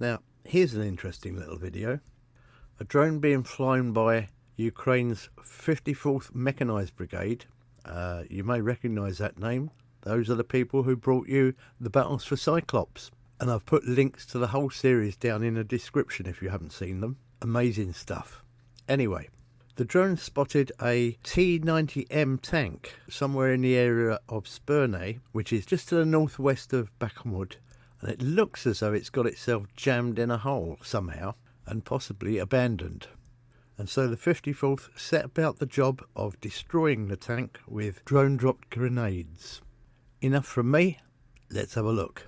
Now, here's an interesting little video. A drone being flown by Ukraine's 54th Mechanized Brigade. You may recognise that name. Those are the people who brought you the battles for Cyclops. And I've put links to the whole series down in the description if you haven't seen them. Amazing stuff. Anyway, the drone spotted a T-90M tank somewhere in the area of Spirne, which is just to the northwest of Bakhmut, and it looks as though it's got itself jammed in a hole somehow and possibly abandoned. And so the 54th set about the job of destroying the tank with drone-dropped grenades. Enough from me, let's have a look.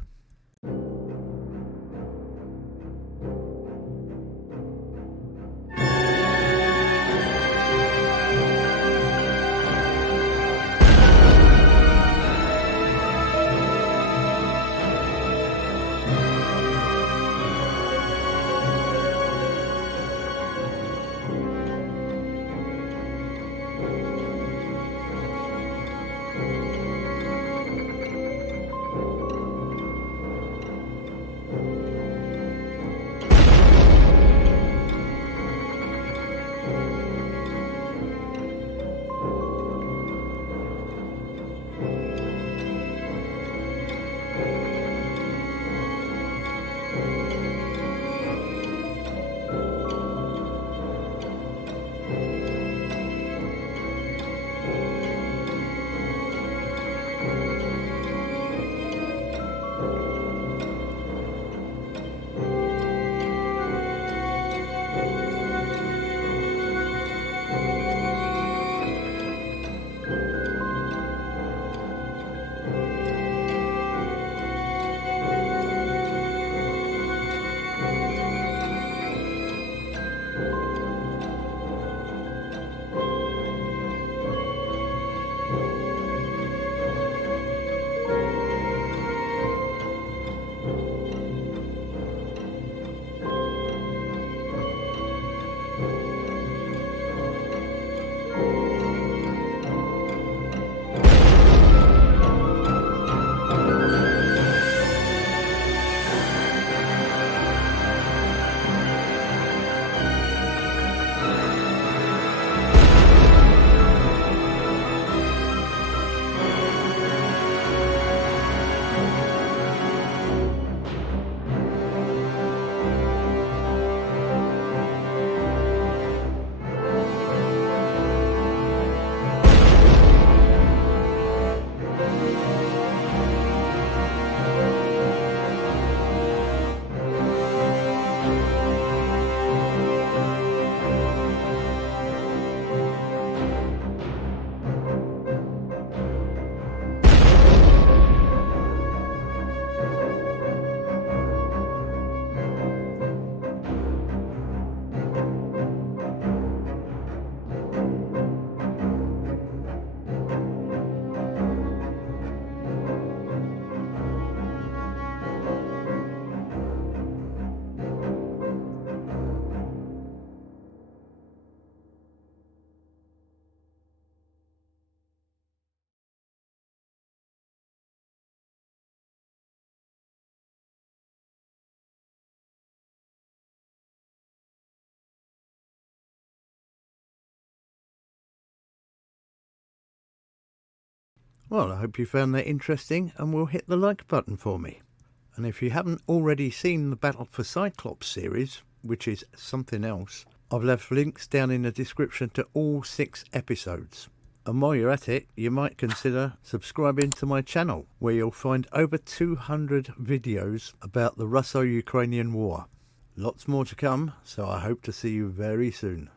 Well, I hope you found that interesting and will hit the like button for me. And if you haven't already seen the Battle for Cyclops series, which is something else, I've left links down in the description to all 6 episodes. And while you're at it, you might consider subscribing to my channel, where you'll find over 200 videos about the Russo-Ukrainian War. Lots more to come, so I hope to see you very soon.